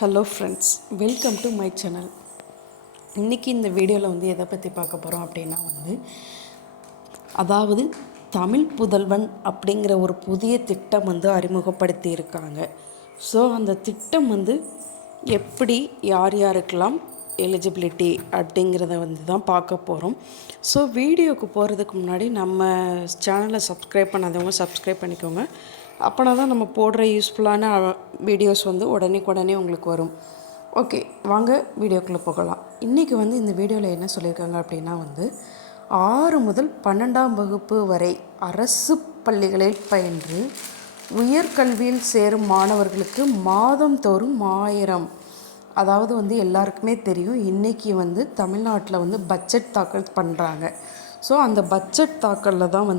Hello friends, welcome to my channel. இன்றைக்கி இந்த வீடியோவில் எதை பற்றி பார்க்க போகிறோம் அப்படின்னா அதாவது தமிழ் புதல்வன் அப்படிங்கிற ஒரு புதிய திட்டம் அறிமுகப்படுத்தி இருக்காங்க. ஸோ அந்த திட்டம் எப்படி யார் யாருக்கெல்லாம் எலிஜிபிலிட்டி அப்படிங்கிறத தான் பார்க்க போகிறோம். ஸோ வீடியோவுக்கு போகிறதுக்கு முன்னாடி நம்ம சேனலை சப்ஸ்கிரைப் பண்ணாதவங்க சப்ஸ்கிரைப் பண்ணிக்கோங்க. அப்போனா தான் நம்ம போடுற யூஸ்ஃபுல்லான வீடியோஸ் உடனே உங்களுக்கு வரும். ஓகே, வாங்க வீடியோக்குள்ளே போகலாம். இன்றைக்கி இந்த வீடியோவில் என்ன சொல்லியிருக்காங்க அப்படின்னா 6 முதல் 12ஆம் வகுப்பு வரை அரசு பள்ளிகளில் பயின்று உயர்கல்வியில் சேரும் மாணவர்களுக்கு மாதந்தோறும் 1000, அதாவது எல்லாருக்குமே தெரியும், இன்றைக்கி தமிழ்நாட்டில் பட்ஜெட் தாக்கல் பண்ணுறாங்க. ஸோ அந்த பட்ஜெட் தாக்கலில் தான்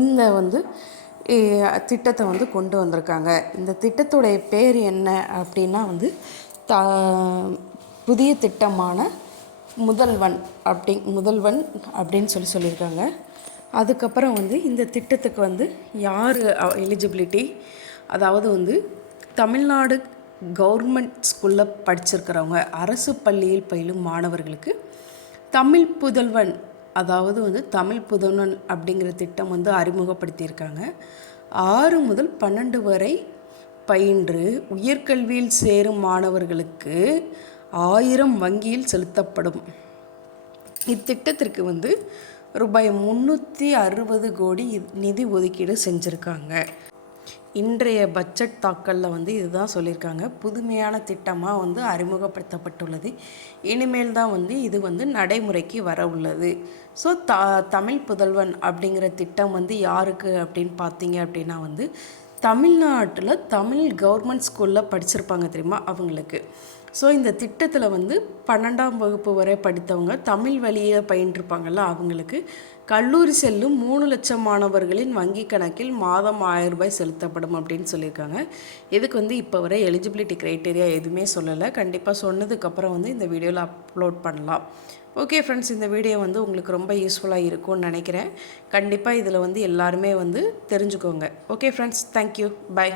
இந்த திட்டத்தை கொண்டு வந்திருக்காங்க. இந்த திட்டத்துடைய பேர் என்ன அப்படின்னா புதிய திட்டமான முதல்வன் அப்படின்னு சொல்லியிருக்காங்க. அதுக்கப்புறம் இந்த திட்டத்துக்கு யார் எலிஜிபிலிட்டி, அதாவது தமிழ்நாடு கவர்மெண்ட் ஸ்கூலில் படிச்சிருக்கிறவங்க, அரசு பள்ளியில் பயிலும் மாணவர்களுக்கு தமிழ் புதல்வன், அதாவது தமிழ் புதல்வன் அப்படிங்கிற திட்டம் அறிமுகப்படுத்தியிருக்காங்க. 6 முதல் 12 வரை பயின்று உயர்கல்வியில் சேரும் மாணவர்களுக்கு 1000 வங்கியில் செலுத்தப்படும். இத்திட்டத்திற்கு ரூபாய் 360 கோடி நிதி ஒதுக்கீடு செஞ்சுருக்காங்க. இன்றைய பட்ஜெட் தாக்கலில் இதுதான் சொல்லியிருக்காங்க. புதுமையான திட்டமாக அறிமுகப்படுத்தப்பட்டுள்ளது. இனிமேல் தான் இது நடைமுறைக்கு வர உள்ளது. ஸோ தமிழ் புதல்வன் அப்படிங்கிற திட்டம் யாருக்கு அப்படின்னு பார்த்தீங்க அப்படின்னா தமிழ்நாட்டில் தமிழ் கவர்மெண்ட் ஸ்கூலில் படிச்சிருப்பாங்க தெரியுமா, அவங்களுக்கு. ஸோ இந்த திட்டத்தில் 12ஆம் வகுப்பு வரை படித்தவங்க தமிழ் வழியை பயின்றிருப்பாங்கள்ல, அவங்களுக்கு கல்லூரி செல்லும் 3 லட்சம் மாணவர்களின் வங்கி கணக்கில் மாதம் 1000 ரூபாய் செலுத்தப்படும் அப்படின்னு சொல்லியிருக்காங்க. இதுக்கு இப்போ வரை எலிஜிபிலிட்டி க்ரைட்டீரியா எதுவுமே சொல்லலை. கண்டிப்பாக சொன்னதுக்கப்புறம் இந்த வீடியோவில் அப்லோட் பண்ணலாம். ஓகே ஃப்ரெண்ட்ஸ், இந்த வீடியோ உங்களுக்கு ரொம்ப யூஸ்ஃபுல்லாக இருக்கும்னு நினைக்கிறேன். கண்டிப்பாக இதில் எல்லாருமே தெரிஞ்சுக்கோங்க. Okay friends, thank you, by.